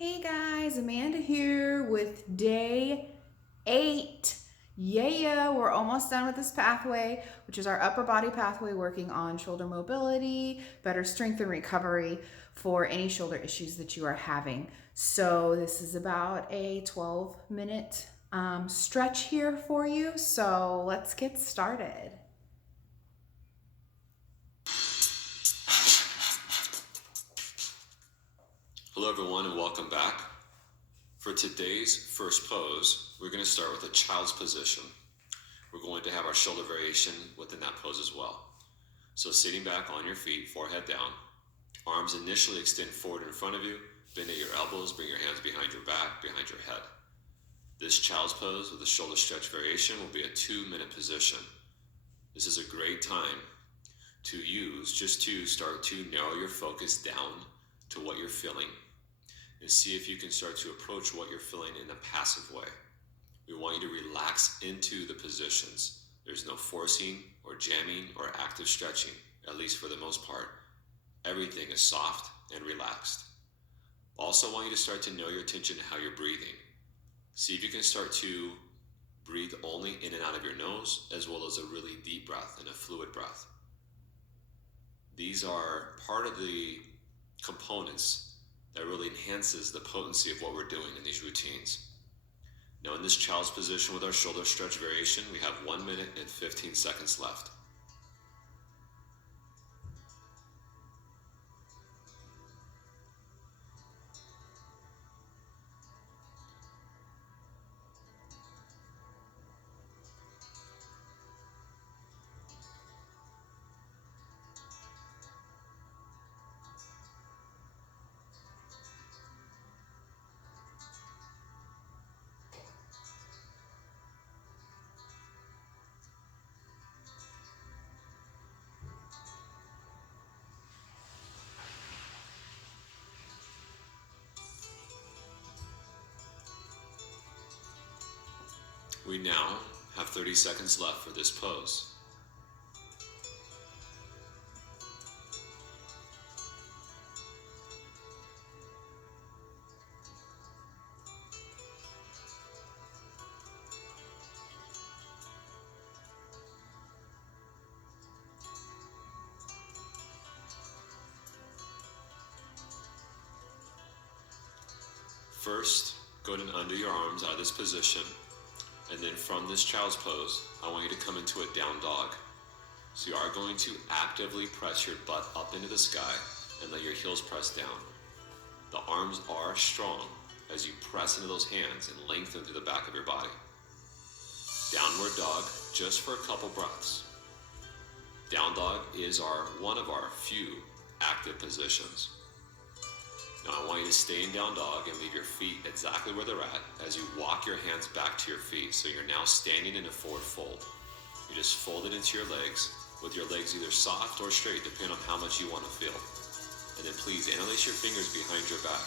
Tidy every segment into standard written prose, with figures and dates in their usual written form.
Hey guys, Amanda here with day 8. Yeah, we're almost done with this pathway, which is our upper body pathway working on shoulder mobility, better strength and recovery for any shoulder issues that you are having. So this is about a 12-minute stretch here for you. So let's get started. Hello everyone and welcome back. For today's first pose, we're going to start with a child's position. We're going to have our shoulder variation within that pose as well. So sitting back on your feet, forehead down, arms initially extend forward in front of you, bend at your elbows, bring your hands behind your back, behind your head. This child's pose with a shoulder stretch variation will be a 2-minute position. This is a great time to use just to start to narrow your focus down to what you're feeling and see if you can start to approach what you're feeling in a passive way. We want you to relax into the positions. There's no forcing or jamming or active stretching, at least for the most part. Everything is soft and relaxed. Also want you to start to know your attention to how you're breathing. See if you can start to breathe only in and out of your nose, as well as a really deep breath and a fluid breath. These are part of the components that really enhances the potency of what we're doing in these routines. Now in this child's position with our shoulder stretch variation, we have 1 minute and 15 seconds left. We now have 30 seconds left for this pose. First, go ahead and undo your arms out of this position, and then from this child's pose, I want you to come into a down dog. So you are going to actively press your butt up into the sky and let your heels press down. The arms are strong as you press into those hands and lengthen through the back of your body. Downward dog, just for a couple breaths. Down dog is one of our few active positions. Now I want you to stay in down dog and leave your feet exactly where they're at as you walk your hands back to your feet. So you're now standing in a forward fold. You just fold it into your legs, with your legs either soft or straight, depending on how much you want to feel. And then please interlace your fingers behind your back.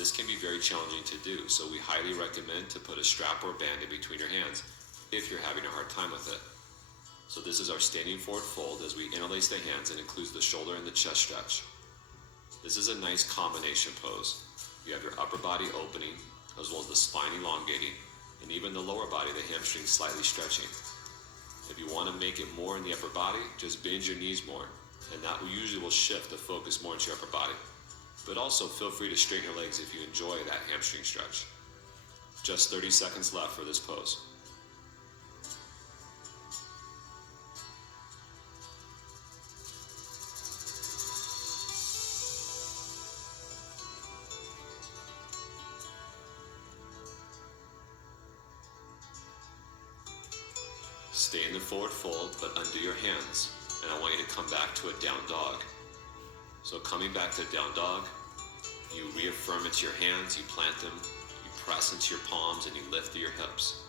This can be very challenging to do, so we highly recommend to put a strap or band in between your hands if you're having a hard time with it. So this is our standing forward fold as we interlace the hands and includes the shoulder and the chest stretch. This is a nice combination pose. You have your upper body opening, as well as the spine elongating, and even the lower body, the hamstrings slightly stretching. If you want to make it more in the upper body, just bend your knees more, and that usually will shift the focus more into your upper body. But also feel free to straighten your legs if you enjoy that hamstring stretch. Just 30 seconds left for this pose. Stay in the forward fold, but undo your hands, and I want you to come back to a down dog. So coming back to down dog, you reaffirm into your hands, you plant them, you press into your palms, and you lift through your hips.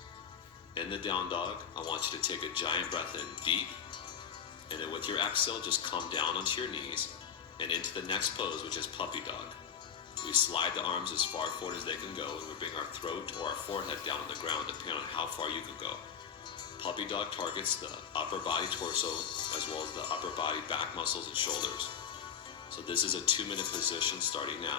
In the down dog, I want you to take a giant breath in deep, and then with your exhale, just come down onto your knees and into the next pose, which is puppy dog. We slide the arms as far forward as they can go, and we bring our throat or our forehead down on the ground, depending on how far you can go. Puppy dog targets the upper body torso, as well as the upper body back muscles and shoulders. So this is a 2-minute position starting now.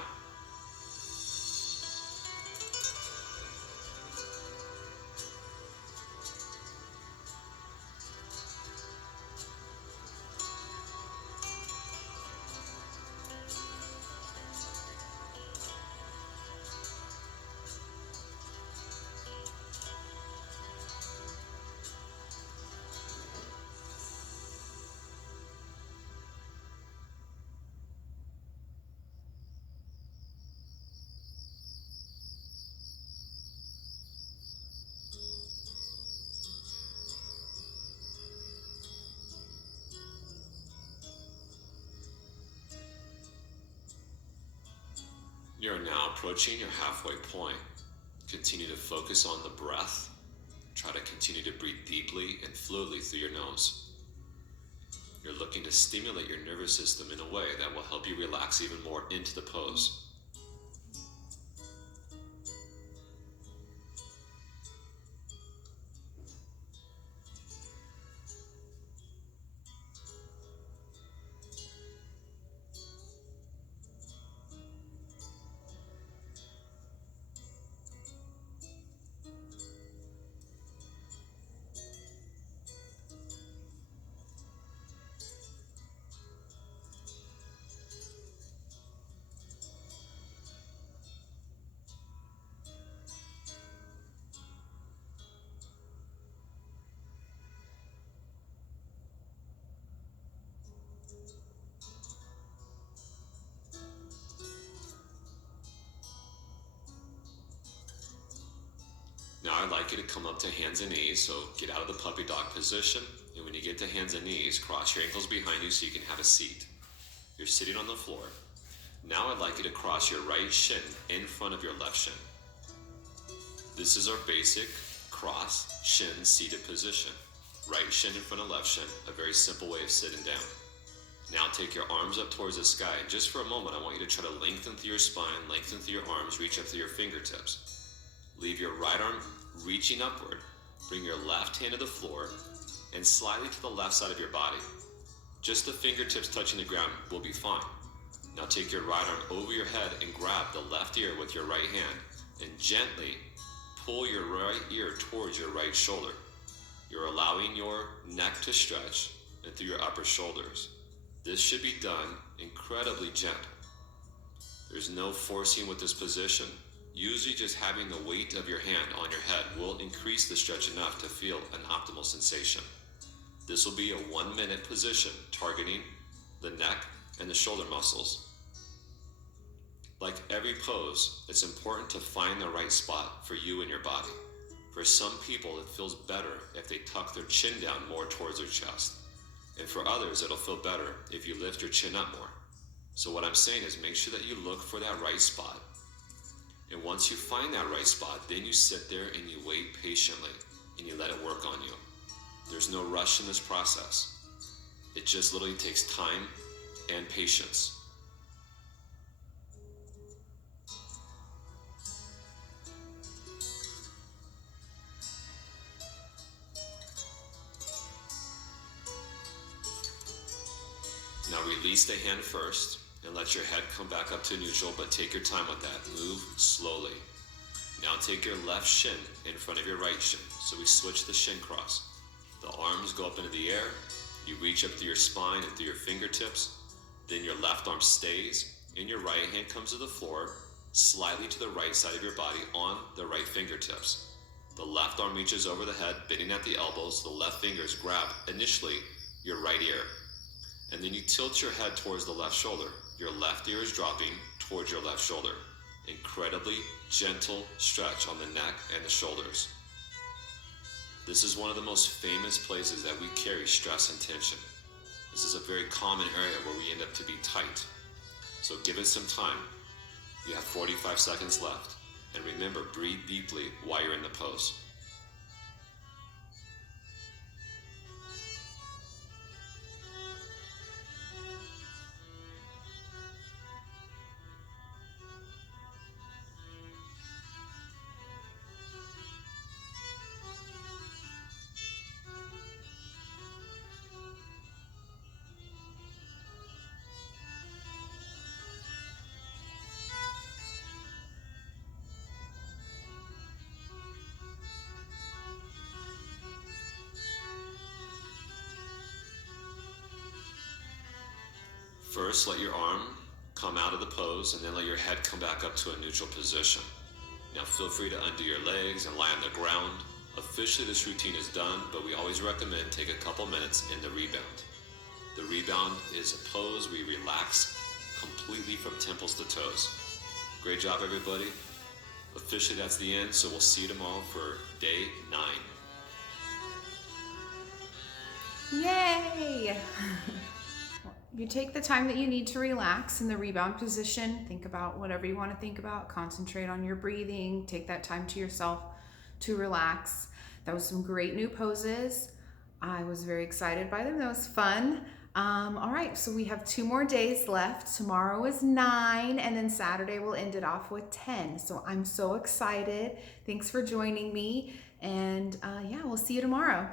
You are now approaching your halfway point. Continue to focus on the breath. Try to continue to breathe deeply and fluidly through your nose. You're looking to stimulate your nervous system in a way that will help you relax even more into the pose. Now I'd like you to come up to hands and knees, so get out of the puppy dog position, and when you get to hands and knees, cross your ankles behind you so you can have a seat. You're sitting on the floor. Now I'd like you to cross your right shin in front of your left shin. This is our basic cross shin seated position. Right shin in front of left shin, a very simple way of sitting down. Now take your arms up towards the sky, and just for a moment I want you to try to lengthen through your spine, lengthen through your arms, reach up through your fingertips. Leave your right arm reaching upward. Bring your left hand to the floor and slightly to the left side of your body. Just the fingertips touching the ground will be fine. Now take your right arm over your head and grab the left ear with your right hand and gently pull your right ear towards your right shoulder. You're allowing your neck to stretch and through your upper shoulders. This should be done incredibly gentle. There's no forcing with this position. Usually just having the weight of your hand on your head will increase the stretch enough to feel an optimal sensation. This will be a 1-minute position targeting the neck and the shoulder muscles. Like every pose, it's important to find the right spot for you and your body. For some people, it feels better if they tuck their chin down more towards their chest. And for others, it'll feel better if you lift your chin up more. So what I'm saying is make sure that you look for that right spot. And once you find that right spot, then you sit there and you wait patiently and you let it work on you. There's no rush in this process. It just literally takes time and patience. Now release the hand first and let your head come back up to neutral, but take your time with that. Move slowly. Now take your left shin in front of your right shin. So we switch the shin cross. The arms go up into the air. You reach up through your spine and through your fingertips. Then your left arm stays and your right hand comes to the floor, slightly to the right side of your body on the right fingertips. The left arm reaches over the head, bending at the elbows. The left fingers grab initially your right ear. And then you tilt your head towards the left shoulder. Your left ear is dropping towards your left shoulder. Incredibly gentle stretch on the neck and the shoulders. This is one of the most famous places that we carry stress and tension. This is a very common area where we end up to be tight. So give it some time. You have 45 seconds left. And remember, breathe deeply while you're in the pose. First, let your arm come out of the pose and then let your head come back up to a neutral position. Now feel free to undo your legs and lie on the ground. Officially this routine is done, but we always recommend take a couple minutes in the rebound. The rebound is a pose where you relax completely from temples to toes. Great job everybody. Officially that's the end, so we'll see you tomorrow for day 9. Yay! You take the time that you need to relax in the rebound position. Think about whatever you want to think about. Concentrate on your breathing. Take that time to yourself to relax. That was some great new poses. I was very excited by them. That was fun. All right, so we have 2 more days left. Tomorrow is 9, and then Saturday we'll end it off with 10. So I'm so excited. Thanks for joining me, and yeah, we'll see you tomorrow.